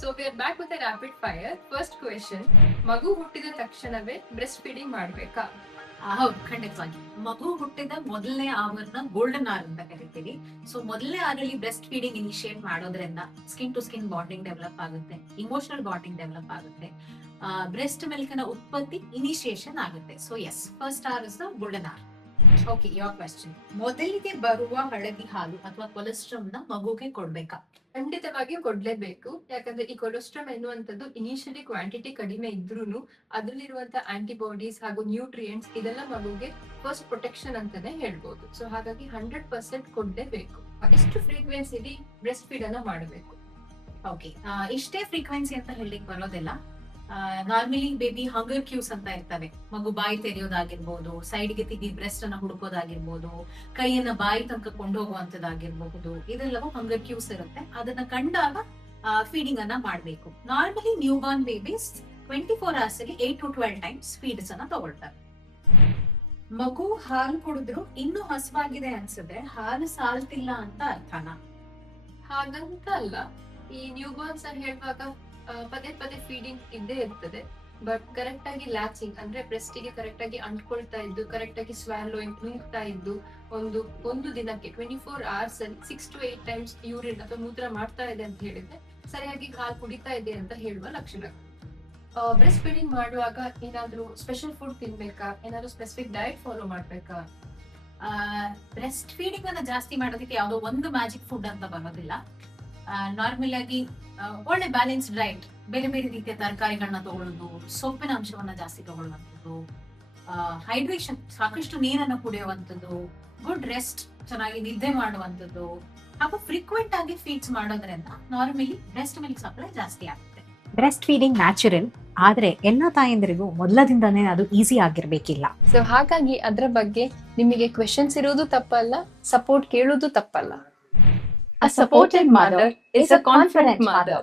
So we are back with a rapid fire. First question, ಮಗು ಹುಟ್ಟಿದ ತಕ್ಷಣವೇ breast feeding ಮಾಡ್ಬೇಕಾ? ಹೌದು, ಖಂಡಿತವಾಗಿ. ಮಗು ಹುಟ್ಟಿದ ಮೊದಲನೇ ಅವರ್ನ ಗೋಲ್ಡನ್ ಅವರ್ ಅಂತ ಕರಿತೀವಿ. ಸೊ ಮೊದಲನೇ ಅವರಲ್ಲಿ ಬ್ರೆಸ್ಟ್ ಫೀಡಿಂಗ್ ಇನಿಶಿಯೇಟ್ ಮಾಡೋದ್ರಿಂದ skin to skin bonding develop ಆಗುತ್ತೆ, ಇಮೋಷನಲ್ ಬಾಂಡಿಂಗ್ ಡೆವಲಪ್ ಆಗುತ್ತೆ, ಬ್ರೆಸ್ಟ್ ಮಿಲ್ಕ್ ನ ಉತ್ಪತ್ತಿ ಇನಿಶಿಯೇಷನ್ ಆಗುತ್ತೆ. So yes, first hour is the golden hour. Okay, your question. ಮೊದಲಿಗೆ ಬರುವ ಹಳದಿ ಹಾಲು ಅಥವಾ ಕೊಲೆಸ್ಟ್ರಾಲ್ ನ ಮಗುಗೆ ಕೊಡ್ಬೇಕಾ? ಖಂಡಿತವಾಗಿಯೂ ಕೊಡ್ಲೇಬೇಕು. ಯಾಕಂದ್ರೆ ಈ ಕೊಲೆಸ್ಟ್ರಾಲ್ ಎನ್ನುವಂಥದ್ದು ಇನಿಷಿಯಲಿ ಕ್ವಾಂಟಿಟಿ ಕಡಿಮೆ ಇದ್ರೂ ಅದರಲ್ಲಿರುವಂತಹ ಆಂಟಿಬಾಡೀಸ್ ಹಾಗೂ ನ್ಯೂಟ್ರಿಯೆಂಟ್ಸ್ ಇದೆಲ್ಲ ಮಗುಗೆ ಫಸ್ಟ್ ಪ್ರೊಟೆಕ್ಷನ್ ಅಂತಾನೆ ಹೇಳ್ಬೋದು. ಸೊ ಹಾಗಾಗಿ 100% ಕೊಡ್ಲೇಬೇಕು. ಎಷ್ಟು ಫ್ರೀಕ್ವೆನ್ಸಿಲಿ ಬ್ರೆಸ್ಟ್ ಫೀಡ್ ಅನ್ನ ಮಾಡಬೇಕು? ಓಕೆ, ಇಷ್ಟೇ ಫ್ರೀಕ್ವೆನ್ಸಿ ಅಂತ ಹೇಳಿಕ್ ಬರೋದಿಲ್ಲ. ನಾರ್ಮಲಿ ಬೇಬಿ ಹಂಗರ್ ಕ್ಯೂಸ್ ಅಂತ ಇರ್ತವೆ. ಮಗು ಬಾಯಿ ತೆರೆಯೋದಾಗಿರ್ಬೋದು, ಸೈಡ್ಗೆ ತಿದ್ದಿ ಬ್ರೆಸ್ಟ್ ಅನ್ನ ಹುಡುಕೋದಾಗಿರ್ಬೋದು, ಕೈಯನ್ನ ಬಾಯಿ ತನಕ ಕೊಂಡೋಗುವಂತದ್ದಾಗಿರ್ಬಹುದು, ಇದೆಲ್ಲವೂ ಹಂಗರ್ ಕ್ಯೂಸ್ ಇರುತ್ತೆ. ಅದನ್ನ ಕಂಡಾಗ ಫೀಡಿಂಗ್ ಅನ್ನ ಮಾಡ್ಬೇಕು. Normally new Born babies 24 hours ಅಲ್ಲಿ 8 to 12 times ಫೀಡ್ಸ್ ಅನ್ನ ತಗೊಳ್ತಾರೆ. ಮಗು ಹಾಲು ಕುಡಿದ್ರು ಇನ್ನೂ ಹಸುವಾಗಿದೆ ಅನ್ಸಿದ್ರೆ ಹಾಲು ಸಾಲ್ತಿಲ್ಲ ಅಂತ ಅರ್ಥನಾ? ಹಾಗಂತ ಅಲ್ಲ. ಈ ನ್ಯೂ ಬಾರ್ನ್ಸ್ ಹೇಳುವಾಗ ಪದೇ ಪದೇ ಫೀಡಿಂಗ್ ಇದ್ದೇ ಇರ್ತದೆ. ಬಟ್ ಕರೆಕ್ಟ್ ಆಗಿ ಲ್ಯಾಚಿಂಗ್ ಅಂದ್ರೆ ಬ್ರೆಸ್ಟಿಗೆ ಕರೆಕ್ಟ್ ಆಗಿ ಅಂಟ್ಕೊಳ್ತಾ ಇದ್ದು, ಕರೆಕ್ಟ್ ಆಗಿ ಸ್ವ್ಯಾಲೋಯಿಂಗ್ ನುಂಗ್ತಾ ಇದ್ದು, ಒಂದು ದಿನಕ್ಕೆ 24 hours ಅಲ್ಲಿ 6 to 8 times ಯೂರಿನ್ ಅಥವಾ ಮೂತ್ರ ಮಾಡ್ತಾ ಇದೆ ಅಂತ ಹೇಳಿದ್ರೆ ಸರಿಯಾಗಿ ಹಾಲು ಕುಡಿತಾ ಇದೆ ಅಂತ ಹೇಳುವ ಲಕ್ಷಣ. ಬ್ರೆಸ್ಟ್ ಫೀಡಿಂಗ್ ಮಾಡುವಾಗ ಏನಾದ್ರೂ ಸ್ಪೆಷಲ್ ಫುಡ್ ತಿನ್ಬೇಕಾ? ಏನಾದ್ರೂ ಸ್ಪೆಸಿಫಿಕ್ ಡಯಟ್ ಫಾಲೋ ಮಾಡ್ಬೇಕಾ? ಬ್ರೆಸ್ಟ್ ಫೀಡಿಂಗ್ ಅನ್ನ ಜಾಸ್ತಿ ಮಾಡೋದಕ್ಕೆ ಯಾವುದೋ ಒಂದು ಮ್ಯಾಜಿಕ್ ಫುಡ್ ಅಂತ ಬರೋದಿಲ್ಲ. ನಾರ್ಮಲ್ ಆಗಿ ಒಳ್ಳೆ ಬ್ಯಾಲೆನ್ಸ್ ಡಯಟ್, ಬೇರೆ ಬೇರೆ ರೀತಿಯ ತರಕಾರಿಗಳನ್ನ ತಗೊಳ್ಳೋದು, ಸೊಪ್ಪಿನ ಅಂಶವನ್ನ ಜಾಸ್ತಿ ತಗೊಳ್ಳುವಂಥದ್ದು, ಹೈಡ್ರೇಷನ್, ಸಾಕಷ್ಟು ನೀರನ್ನ ಕುಡಿಯುವಂಥದ್ದು, ಗುಡ್ ರೆಸ್ಟ್, ಚೆನ್ನಾಗಿ ನಿದ್ದೆ ಮಾಡುವಂಥದ್ದು, ಹಾಗೂ ಫ್ರೀಕ್ವೆಂಟ್ ಆಗಿ ಫೀಡ್ಸ್ ಮಾಡೋದ್ರಿಂದ ನಾರ್ಮಲಿ ಬ್ರೆಸ್ಟ್ ಮಿಲ್ಕ್ ಸಪ್ಲೈ ಜಾಸ್ತಿ ಆಗುತ್ತೆ. ಬ್ರೆಸ್ಟ್ ಫೀಡಿಂಗ್ ನ್ಯಾಚುರಲ್, ಆದ್ರೆ ಎಲ್ಲ ತಾಯಂದಿರಿಗೂ ಮೊದಲದಿಂದಾನೇ ಅದು ಈಸಿ ಆಗಿರ್ಬೇಕಿಲ್ಲ. ಸೊ ಹಾಗಾಗಿ ಅದ್ರ ಬಗ್ಗೆ ನಿಮಗೆ ಕ್ವೆಶನ್ಸ್ ಇರೋದು ತಪ್ಪಲ್ಲ, ಸಪೋರ್ಟ್ ಕೇಳೋದು ತಪ್ಪಲ್ಲ. A supported mother is a confident mother.